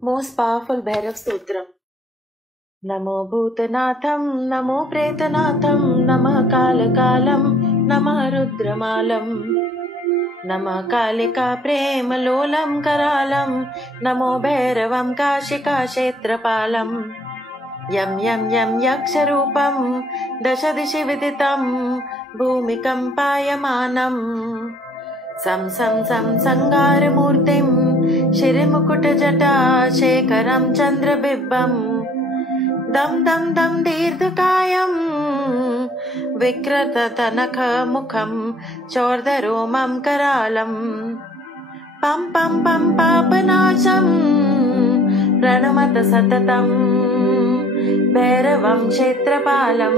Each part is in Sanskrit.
most powerful Bhairav Stotram. Namo Bhutanatham, Namo Pretanatham, Namah Kalakalam, Namah Rudramalam, Namah Kalika Premalolam Karalam, Namo Bhairavam Kashika Kshetrapalam, Yam Yam Yam Yaksharupam, Dashadishi Viditam, Bhumikam Payamanam, Sam Sam Sam Sangaramurtim, Shirimukuta Jata, Shekaram Chandra Bibbam, Dam Dam Dam Dirdhakayam, Vikrata Tanaka Mukham, Chordaromam Karalam, Pam Pam Pam Papanacham, Pranamata Satatam, Bhairavam Kshetrapalam,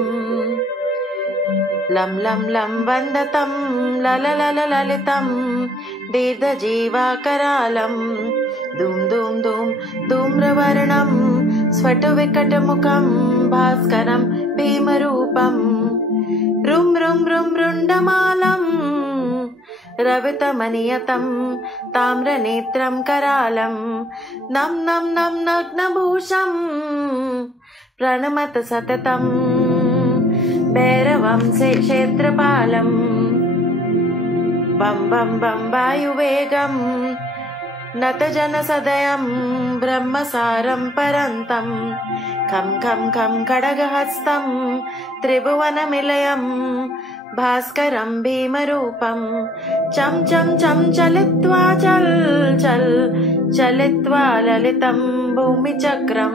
Lam Lam Lam Vandatam, Lala Lala Lalitam, Dirda Jiva Karalam, Dum Dum Dum Dhumravarnam, Svatu Vikatamukam, Bhaskaram Bhimarupam, Rum Rum Rum Rundamalam, Ravitamaniyatam, Tamra Netram Karalam, Nam Nam Nam Nagnabhusham, Pranamata Satatam, Bhairavam Kshetrapalam, Bam Bam Bam Vayuvegam, Natajana Sadayam, Brahmasaram Parantam, Kam Kam Kam Kadagahastam, Tribhuvana Milayam, Bhaskaram Bhimarupam, Cham Cham Cham Chalitva Chal Chal, Chalitva Lalitam Bhumi Chakram,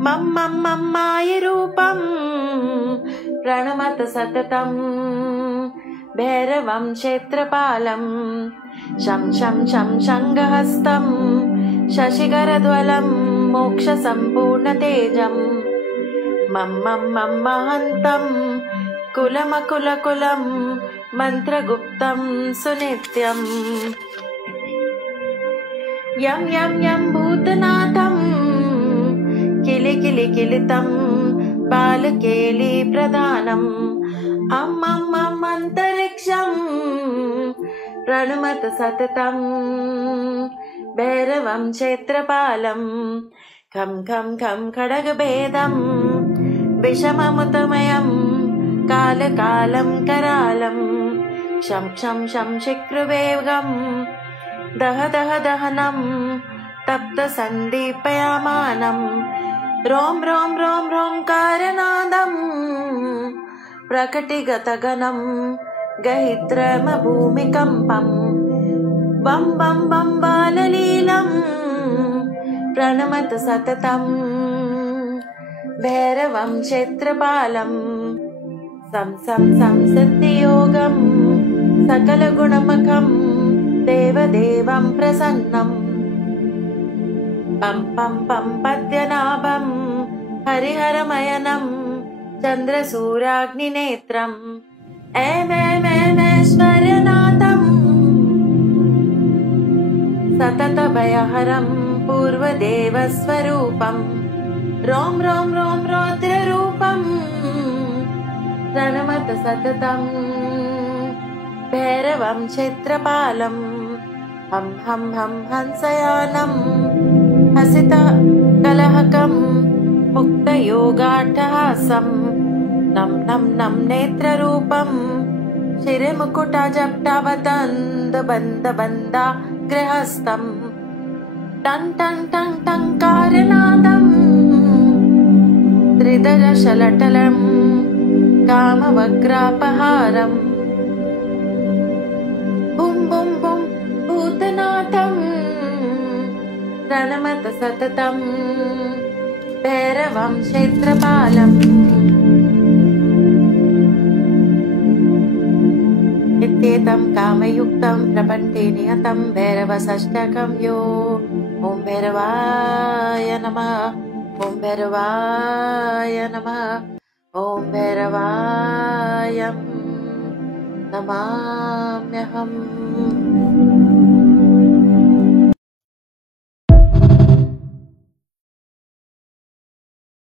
Mam Mam Mam Mayirupam, Pranamata Satatam, Bhairavam Kshetrapalam, Sham Sham Sham Shangahastam, Shashigaradwalam, Moksha Sampurna Tejam, Mam Mam Mam Mahantam, Kulamakula Kulam, Mantra Guptam Sunityam, Yam Yam Yam Bhutanatham, Kili Kili Kilitam, Balakeli Pradhanam, Am Am Am Antariksham, Pranamata Satatam, Bhairavam Kshetrapalam, Kam Kam Kam Kadagabedam, Vishamamutamayam, Kala Kalam Karalam, Sham Sham Sham Shikruvegam, Daha Daha Dahanam, Tapta Sandipayamanam, Rom Rom Rom Rom Karanadam, Prakatigataganam, Gahitrama Bhumikampam, Bam Bam Bam Balalilam, Pranamata Satatam, Bhairavam Kshetrapalam, Sam Sam Sam Satyogam, Sakala Gunamakam, Deva Devam Prasannam, Pam Pam Pam Padyanabam, Hariharamayanam, Chandra Suragni Netram, Eswaranatham, Satata Bhayaharam, Purva Deva Swarupam, Rom Rom Rom Rodra Rupam, Pranamata Satatam, Bhairavam Kshetrapalam, Ham Ham Ham Hansayanam, Hasita Kalahakam, Mukta Yogatahasam, Nam Nam Nam Netra Rupam, Shirimukuta Japtavatanda Banda Banda Grahastam, Tan Tan Tan Tan Karanadam, Tridara Shalatalam, Kama Vagrapaharam, Bum Bum Bum Bhutanatham, Pranamata Satatam, Bhairavam Kshetrapalam, Nityetam Kamayuktam, Prapante Niyatam, Bhairava Sashtakam Yo, Om Bhairavaya Namah, Om Bhairavaya Namah, Om Bhairavayam Namamyaham.